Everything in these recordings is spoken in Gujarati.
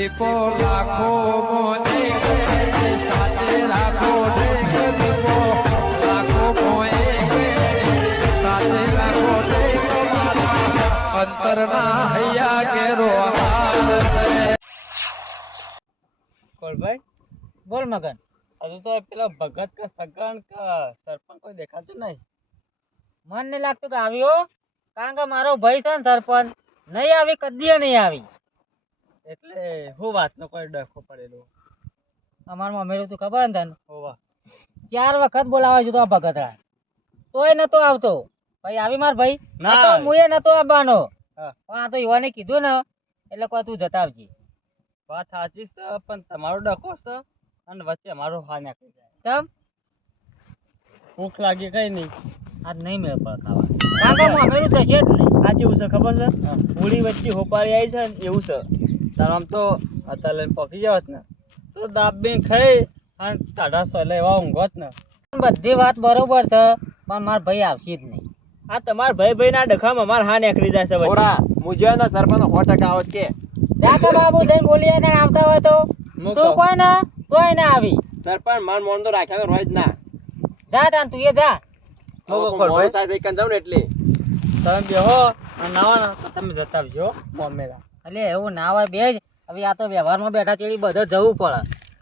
દીપો લાખો મોને સાથે રાખો દીપો લાખો મોએ સાથે રાખો અંતરના હૈયા કેરો કોલભાઈ બોલ મગન હજુ તો પેલા ભગત કે સગન કે સરપંચ કોઈ દેખાતું નહીં. મન નહીં લાગતું કે આવ્યો, કારણ કે મારો ભાઈ છે ને સરપંચ નહીં આવી, કદી નહીં આવી. એટલે હું વાતનો કોઈ ડખો પડેલો અમારમાં મેળું તું ખબર ને તને. હોવા 4 વખત બોલાવા જતો આ ભગત તોય નતો આવતો. ભાઈ આવી માર ભાઈ ના તો મુએ નતો આવવાનો, પણ આ તો યુવાને કીધું ને એટલે કોઈ તું જતા આવજે. વાત સાચી છે, પણ તમારો ડખો છે અને વચ્ચે અમારો હા નાખી જાય. ચમ ભૂખ લાગી કઈ નહીં, આજ નહીં મેળ પડે ખાવા, કારણ કે અમેરું થશે જ નહીં. આ જેવું છે ખબર છે, હોળી વચ્ચે હોપારી આવી છે ને એવું છે. તાર આમ તો અત્યારે લઈને પકી જાવત ને તો દાબી ખાઈ અને ટાઢા સોલે એવા ઊંઘોત ને. બધી વાત બરોબર છે, પણ મારા ભાઈ આવશે જ નહીં. આ તમારા ભાઈ ના ડખામાં અમાર હા નીકળી જાય છે. ઓરા મુજે ના સરપંચ 100% આવત કે જાકા બાબુ જઈને બોલીએ ને આવતા હોય તો તું કોઈ ના તોય ના આવી. સરપંચ માર મોન તો રાખ્યા રોજ ના જા તાન તું એ જા. મોડું થાય કન જાવ ને એટલે તમે બેહો અને નાવા તો તમે જતા આવજો મોમેરા. એટલે એવું ના હોય બે જ. હવે આ તો વ્યવહારમાં બેઠા ચેડી બધે જવું પડે.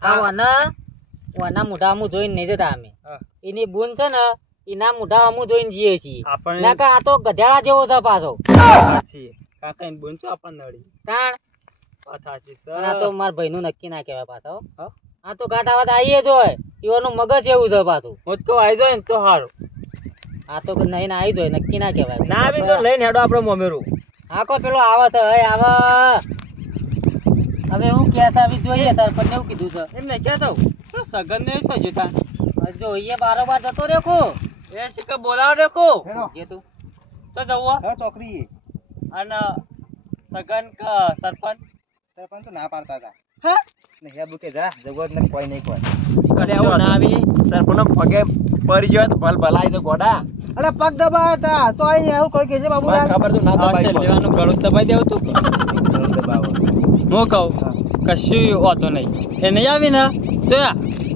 આના મોઢા અમુ જોઈને નહીં જતા અમે. એની બૂન છે ને એના મોઢા અમુ જોઈને જઈએ છીએ. આ તો ગધેડા જેવો છે પાછો. કાકા એની બૂન તો આપણને નડી તાણ વાત સાચી છે. આ તો મારા ભાઈનું નક્કી ના કહેવાય પાછો. આ તો ગાંઠ આવાત આવીએ જ હોય, એવાનું મગજ એવું છે પાછું. હું તો આવી જાય ને તો સારું. આ તો નહીં આવી જાય નક્કી ના કહેવાય. ના આવી તો લઈને હેડો આપણે મોમેરું. હા કો પેલો આવે છે આવે. હવે હું કહેતા આવી જોઈએ સરપંચ એવું કીધું છે. એમ નહીં કહેતો સગન ને થઈ જતા જોઈએ બારોબાર જતો રેખો એ શીખ બોલાવ રેખો જે તું તો જવો હે ચોકરી. અને સગન કે સરપંચ તો ના પાડતા હતા. હા ને હે બુકે જા જગત ને કોઈ નહીં કોઈ કલે આવું ના આવી. સરપંચ પગે પડી ગયો તો ભલ ભલાઈ તો ગોડા. અરે પગ દબાયા હતા તો આઈ આવું કોઈ કે છે બાબુ ખબર તું ના દબાઈ લેવાનું ગળું દબાઈ દેવ તું ગળું દબાવો. હું કહું કશું હોતો નહીં. એ નહીં આવી ને તો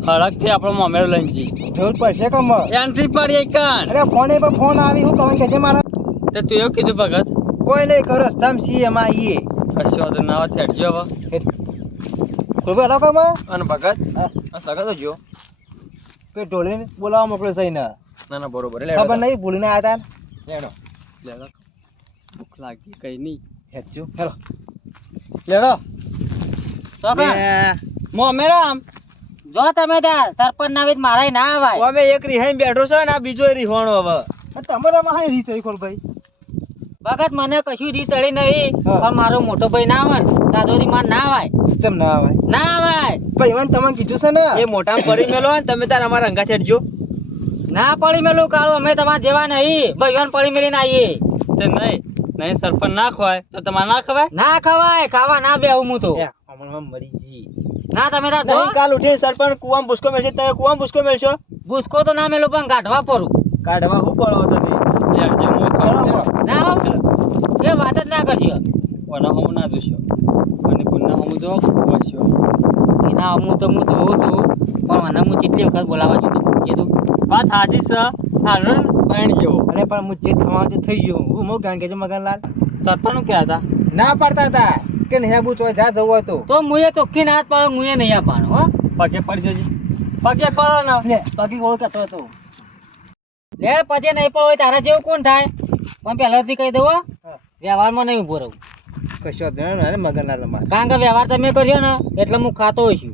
હળક થી આપણો મોમેરો લઈને જી જરૂર પડશે કમ એન્ટ્રી પડી કાન. અરે ફોને પર ફોન આવી હું કહું કે જે મારા તે તું એવું કીધું ભગત કોઈ નહીં કરો રસ્તામાં સી એમાં આવીએ કશું હોતો ના વાત હેડજો હવે કોઈ બેઠો કમ. અને ભગત આ સગત જો કે ઢોલીને બોલાવા મોકલ્યો છે ને. ના ના બરોબર ખબર નહીં ભૂલીને આવ્યા હતા લેડો લેડો. ભૂખ લાગી કઈ નહીં હેડજો હેલો લેડો મોમેરામ જો તમે ત્યાં સરપંચ ના મારા ના આવાય. અમે એક રિહાઈ બેઠો છે ને આ બીજો રિહાણો. હવે તમારામાં હાઈ રીત હોય ભાઈ ભગત મને કશું રીત ચડી નહીં, પણ મારો મોટો ભાઈ ના આવે દાદોરી માર ના આવાય. કેમ ના આવાય? ના આવાય ભાઈ મને તમને કીધું છે ને એ મોટા પડી મેલો ને તમે તાર અમારા અંગા છેડજો. ના પડી મેલું કાળો અમે તમારા જેવા નહીં ભાઈવાન પડી મેલીને આવીએ. તે નહીં સરપંચ ના ખવાય તો તમારે ના ખવાય. ના ખવાય ખાવા ના બેહું હું તો હમણાં મરી જી. ના તમે કાલ ઉઠી સરપંચ કુવામાં ભૂસકો મેળશે તમે કુવામાં ભૂસકો મેળશો. ભૂસકો તો ના મેલું પણ કાઢવા પડું. કાઢવા શું પડો તમે ના એ વાત જ ના કરશો. કોના હમ ના જોશો અને કોના હમ જો વચ્ચો એના હમ તો હું જોઉં છું, પણ મને હું કેટલી વખત બોલાવા છું કીધું વાત હાજી છે. આનંદ પાણી જેવો અરે પણ હું જે થવાનું થઈ ગયું હું મો ગાંગે છે મગનલાલ. સરપંચ નું ક્યાં હતા ના પાડતા હતા કે નહીં બુચ જા જવું હોય તો મુએ ચોખ્ખી ના હાથ પાડો મુએ નહીં આપવાનો. હો પગે પડી જજે પગે પડો ને લે પગે ઓળ કહેતો હતો લે પગે નહીં પડો તારા જેવું કોણ થાય. પણ પહેલાથી કહી દઉં વ્યવહારમાં નહીં ઉભો રહું કશો ને મગનલાલ માં, કારણ કે વ્યવહાર તમે કર્યો ને એટલે હું ખાતો હોય છું.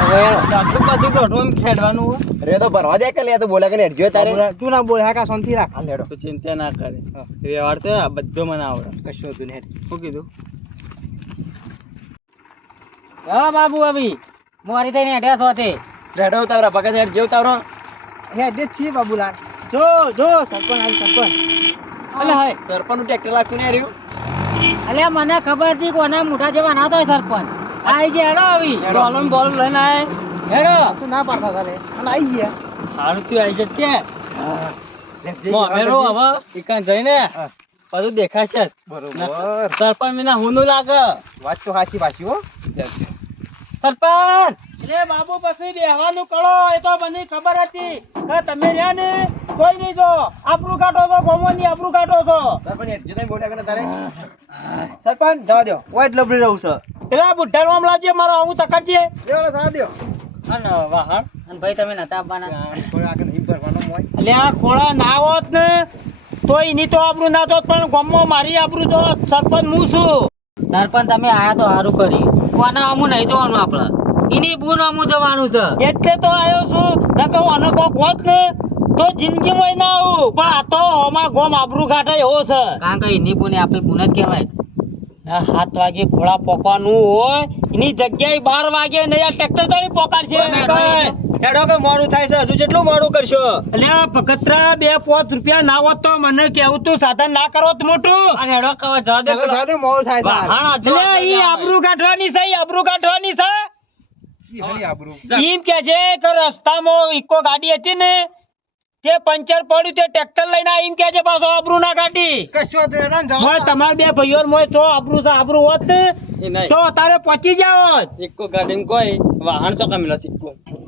હવે આટલું બધું દોઢું ખેડવાનું રે તો ભરવા દે કે લે તો બોલે કે હેડજો તારે તું ના બોલ હા કા શાંતિ રાખ. લેડો તો ચિંતા ના કરે વ્યવહાર તો બધો મને આવડે કશો તું ને શું કીધું. હા બાબુ આવી મોરી થઈને હેડ્યા છો તે રેડો તારા પગે હેડ જેવ તારો હેડે છીએ બાબુલાલ. જો જો સરપંચ આવી સરપંચ. અલે હાય સરપંચ નું ટ્રેક્ટર લાગતું નહીં રહ્યું. અલે મને ખબર હતી કોના મોઢા જેવા ના તો સરપંચ આઈ જે હેડો આવી બોલમ બોલ લઈને આય હેડો તું ના પાડતા તારે અને આઈ ગયા સારું થયું આઈ જત કે મોમેરો હવે ઈકાન જઈને બધું દેખાય છે બરોબર સરપંચ વિના હુંનું લાગે વાત તો સાચી પાછી હો સરપંચ રે બાબુ પછી બેહવાનું કરો એ તો મને ખબર હતી કે તમે રહ્યા ને કોઈ નહીં જો આપણું કાઢો છો ગોમોની આપણું કાઢો છો સરપંચ હેડ જતા મોટા કરે તારે સરપંચ જવા દો વાઈટ લબડી રહું છે પેલા બુઢાનો આમ લાવજે મારો આવું તકડજે દેવાળો જવા દો અને વાહણ અને ભાઈ તમે નતા આવવાના થોડા આગળ હિમ કરવાનો મોય એટલે આ ખોળા ના હોત ને તો એની તો આબરૂ ના જોત પણ ગામમાં મારી આબરૂ જો સરપંચ હું છું સરપંચ તમે આયા તો સારું કર્યું કોના અમુ નહીં જોવાનું આપણે એની બુન અમુ જવાનું છે એટલે તો આવ્યો છું નકર હું આનો કોક હોત ને તો જિંદગીમાં ના આવું પણ આ તો અમાર ગોમ આબરૂ કાઢે એવો છે કારણ કે એની બુને આપણી બુન જ કહેવાય આ 7 વાગે ખોળા પોકવાનું હોય એની જગ્યાએ 12 વાગે નહીં આ ટ્રેક્ટર તાળી પોકાડશે હેડો કે મોડું થાય છે હજુ જેટલું મોડું કરશો એટલે આ ભગતરા 2-5 રૂપિયા ના હોત તો મને કેવું તું સાધન ના કરો તો મોટું અને હેડો કવા જવા દે જવા દે મોડું થાય છે એટલે ઈ આબરૂ કાઢવાની છે આબરૂ કાઢવાની છે ઈ હરી આબરૂ એમ કે છે કે રસ્તામાં ઇકો ગાડી હતી ને તે પંચર પડ્યું તે ટ્રેક્ટર લઈને એમ કે છે પાછો આબરૂ ના કાઢી કશો તો હેડો ને મોય તમાર બે ભાઈઓ મોય તો આબરૂ છે આબરૂ હોત ને તો તારે પહોંચી જાવ ઇકો ગાડી કોઈ વાહન તો કમી નથી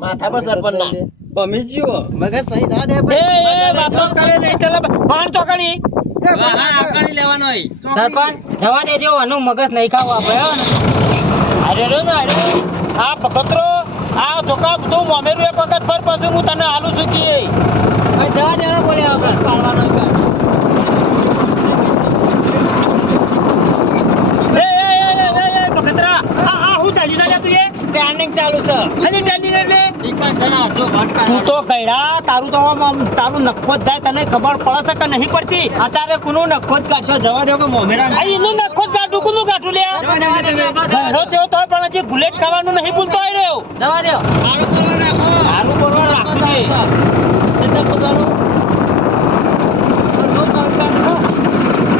માથા પર સરપંચ ના બમી ગયો મગજ નહીં જવા દે એ વાતો કરે નહીં ચાલે પણ તો કરી વાહન આકાળી લેવાનો હોય સરપંચ જવા દેજો આનું મગજ નહીં ખાવું આપણે હો ને અરે રે ને અરે આ ભગતરો આ ધોકા બધું મોમેરું એક વખત પર પછી હું તને આલું છું કે હવે જવા દેવા બોલ્યા વગર પાડવાનો છે એ ભગતરા આ હું ચાલી રહ્યા તું એ ટ્રેનિંગ ચાલુ છે અને ચાલી એટલે ઈકણ જણા જો ભટકા તું તો કઈડા તારું તો આમ તારું નખો જ જાય તને ખબર પડે છે કે નહીં પડતી અત્યારે કુનો નખો જ કાઢશો જવા દો કે મોમેરા આ એનું નખો જ ગાઢું કુનું ગાઢું લે ઘરો તેવો તો પણ હજી બુલેટ ખાવાનું નહીં ભૂલતો હોય રહ્યો જવા દો સારું કરો રાખો સારું કરવા રાખું છે એટલે પોતાનું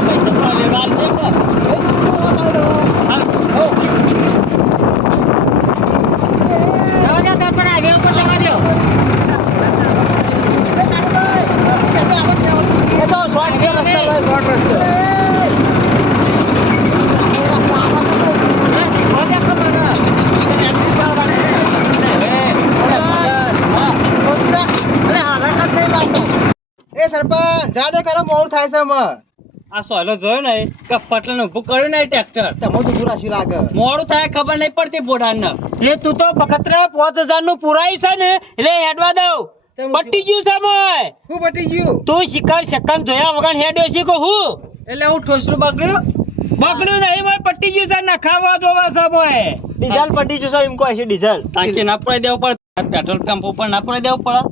પૈસા લેવા દે જવા દો તો પણ હાઈવે ઉપર જવા દો એ તો શોર્ટ રસ્તો હોય શોર્ટ રસ્તો એ સરપંચ જા દે કરો મોડું થાય છે અમાર આ સોયલો જોયો ને કે પટલ ઉભું કર્યું ને ટ્રેક્ટર તમે તો પૂરા શું લાગે મોડું થાય ખબર નહીં પડતી બોડાને એટલે તું તો બખતરા 5000 નું પુરાઈ છે ને એટલે હેડવા દઉં પટી ગયું છે મોય હું પટી ગયું તું શિકાર શકન જોયા વગર હેડ્યો છે કે હું એટલે હું ઠોસરું બગડ્યું બગડ્યું નહીં મોય પટી ગયું છે નખાવા જોવા છે મોય ડીઝલ પટી જશે એમ કહે છે ડીઝલ ટાંકી ના પડાઈ દેવું પડે પેટ્રોલ પંપ ઉપર ના પડાઈ દેવું પડે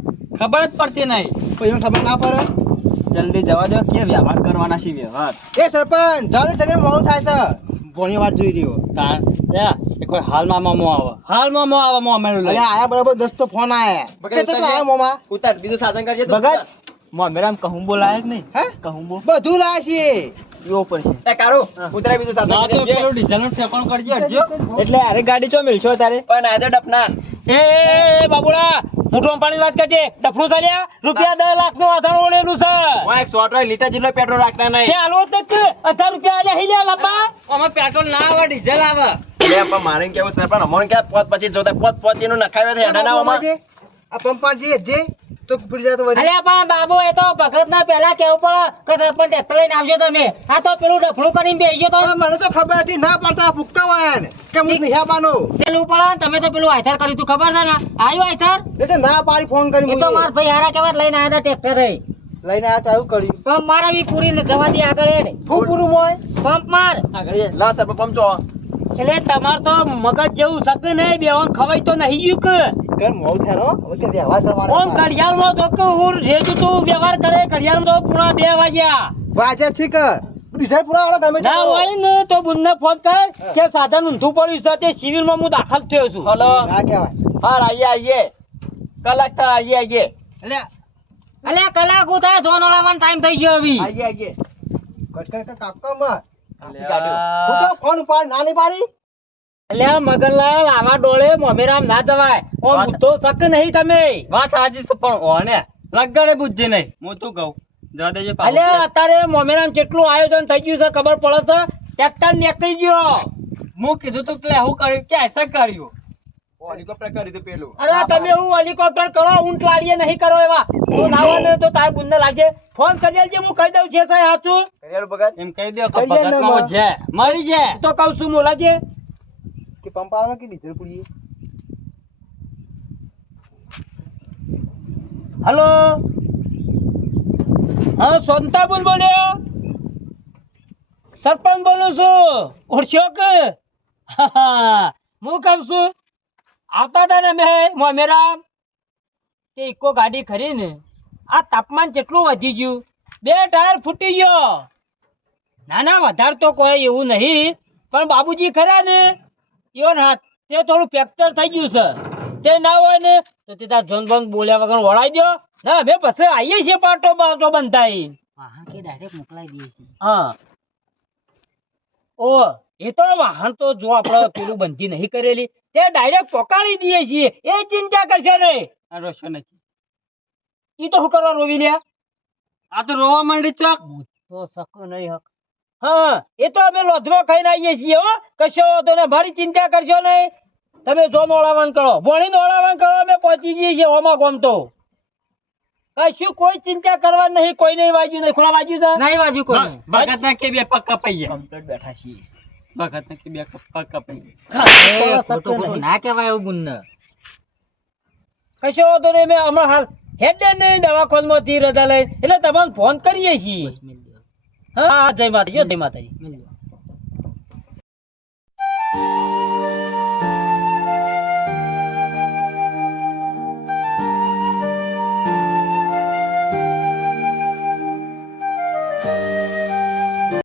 ખબર જ પડતી નહીં પછી ખબર ના પડે જલ્દી જવા દો કે વ્યવહાર કરવાના છે વ્યવહાર એ સરપંચ જાવ તમે મોડું થાય છે ભોણી વાર જોઈ રહ્યો એ કોઈ હાલમાં મામો આવે હાલમાં મો આવે મો અમેરું અલે લઈ આયા બરાબર 10 તો ફોન આયા કેટલા આયા મોમાં ઉતાર બીજું સાધન કરજે ભગત મો અમેરામ કહું બોલાય જ નહીં હે કહું બો બધું લાયા છે યો પડશે એ કારો ઉતરાય બીજું ના તો પેલું ડીઝલ નું ઠેકાણું કરજે હટજો એટલે અરે ગાડી ચો મિલશો તારે પણ આજે ડપના એ બાબુડા મોટો પાણી વાત કરજે ડફલું ચાલ્યા રૂપિયા 10 લાખ નું આધાર ઓળેલું છે હું એક 100 લીટર જેટલો પેટ્રોલ રાખતા નહીં તે હાલો તક 18 રૂપિયા આલ્યા હિલ્યા લાપા આમાં પેટ્રોલ ના આવે ડીઝલ આવે એટલે પણ મારે કેવું સરપંચ અમોન કે પોત પછી જોતા પોત નું નખાવ્યો છે એના નામાં આ પંપાજી જે તો પૂરી જાતો વળી અલ્યા પણ બાબુ એ તો ભગત ના પેલા કેવું પડે કે સરપંચ ટ્રેક્ટર લઈને આવજો તમે આ તો પેલું ડફણું કરીને બેસી ગયો તો મને તો ખબર હતી ના પડતા ફૂકતા હોય ને કે હું નહીં બાનો પેલું પડે ને તમે તો પેલું આઈથર કર્યું તું ખબર છે ને આવ્યું આઈથર એટલે ના પાડી ફોન કરી એ તો મારા ભાઈ હારા કેવા લઈને આવ્યા હતા ટ્રેક્ટર રહી લઈને આયા તો આવું કર્યું પંપ મારા બી પૂરી ને જવા દે આગળ હેડ હું પૂરું મોય પંપ માર આગળ લા સર પંચો એટલે તમાર તો મગજ જેવું શકે નહીં બેવાન ખવાય તો નહીં ગયું કે કર મોવ થારો હવે કે વ્યવહાર કરવાનો ઓમ ઘડિયાળમાં તો કે હું રેજુ તું વ્યવહાર કરે ઘડિયાળમાં તો પૂરા 2 વાગ્યા વાજે ઠીક ડીઝલ પૂરા વાળો તમે ના હોય ને તો બુનને ફોન કર કે સાધન ઊંધું પડ્યું છે તે સિવિલમાં હું દાખલ થયો છું હલો ના કહેવાય હા આઈએ કલાક થા આઈએ અલ્યા કલાક ઉતા જોન ઓલાવાનો ટાઈમ થઈ ગયો હવે આઈએ કટકટ કાકા માં હું તો ફોન ઉપર નાની પાડી એટલે મગનલાલ આવા ડોળે મોમેરામ ના જવાય ઓમ તો શક નહીં તમે વાત સાચી છે પણ ઓને લગડે બુદ્ધિ નહીં હું તું કહું જવા દેજો અલે અત્યારે મોમેરામ કેટલું આયોજન થઈ ગયું છે ખબર પડે છે ટ્રેક્ટર નીકળી ગયો હું કીધું તું કે હું કર્યું કે ऐसा કર્યું હેલિકોપ્ટર કરી દીધું પેલું અરે તમે હું હેલિકોપ્ટર કરો ઊંટ લાડીએ નહીં કરો એવા તું નાવાને તો તાર બુંદે લાગે ફોન કરી દેજે હું કહી દઉં છે સાચું કરિયાલું ભગત એમ કહી દો કે કઈ જાય ને ભગતમાં છે મરી છે તો કહું છું મોલાજી કે પંપ આવે કે ડીઝલ પૂરીએ હલો હા સોનતાબુલ બોલ્યો સરપંચ બોલું છું ઓળખ્યો કે હું કહું છું આવતા હતા ને મેં મોમેરામ તે ઇકો ગાડી ખરી ને આ તાપમાન કેટલું વધી ગયું 2 ટાયર ફૂટી ગયો ના ના વધારે તો કોઈ એવું નહીં પણ બાબુજી ખરા ને એવો ને હાથ તે થોડું ફ્રેક્ચર થઈ ગયું છે તે ના હોય ને તો તે તાર જોન બોન બોલ્યા વગર વળાઈ દો ના બે પછી આવીએ છીએ પાટો બાટો બંધાઈ વાહન કે ડાયરેક્ટ મોકલાઈ દઈએ છીએ હા ઓ એ તો વાહન તો જો આપણે પેલું બંધી નહીં કરેલી તે ડાયરેક્ટ પોકાડી દઈએ છીએ એ ચિંતા કરશે નહીં આ રોશો નથી ઈ તો શું કરવા રોવી લ્યા આ તો રોવા માંડી ચોક તો સકો નહીં હક હા એ તો અમે લોધરો ખાઈને આવીએ છીએ હો કશો તો ને ભારી ચિંતા કરશો નહીં તમે જો નોળાવાન કરો ભણી નોળાવાન કરો અમે પહોંચી જઈએ છીએ ઓમાં ગોમ તો કશું કોઈ ચિંતા કરવા નહીં કોઈ નહીં વાગ્યું નહીં ખોળા વાગ્યું છે નહીં વાગ્યું કોઈ ભગત ના કે બે પગ કપાઈ ગયા કમ્પ્લીટ બેઠા છીએ ભગત ના કે બે પગ કપાઈ ગયા ખોટું ના કહેવાય એવું ગુણ કશો તો નહીં મેં હમણાં હાલ હેડ નહીં દવાખાનામાંથી રજા લઈ એટલે તમને ફોન કરીએ છીએ હા જય માતાજી જય માતાજી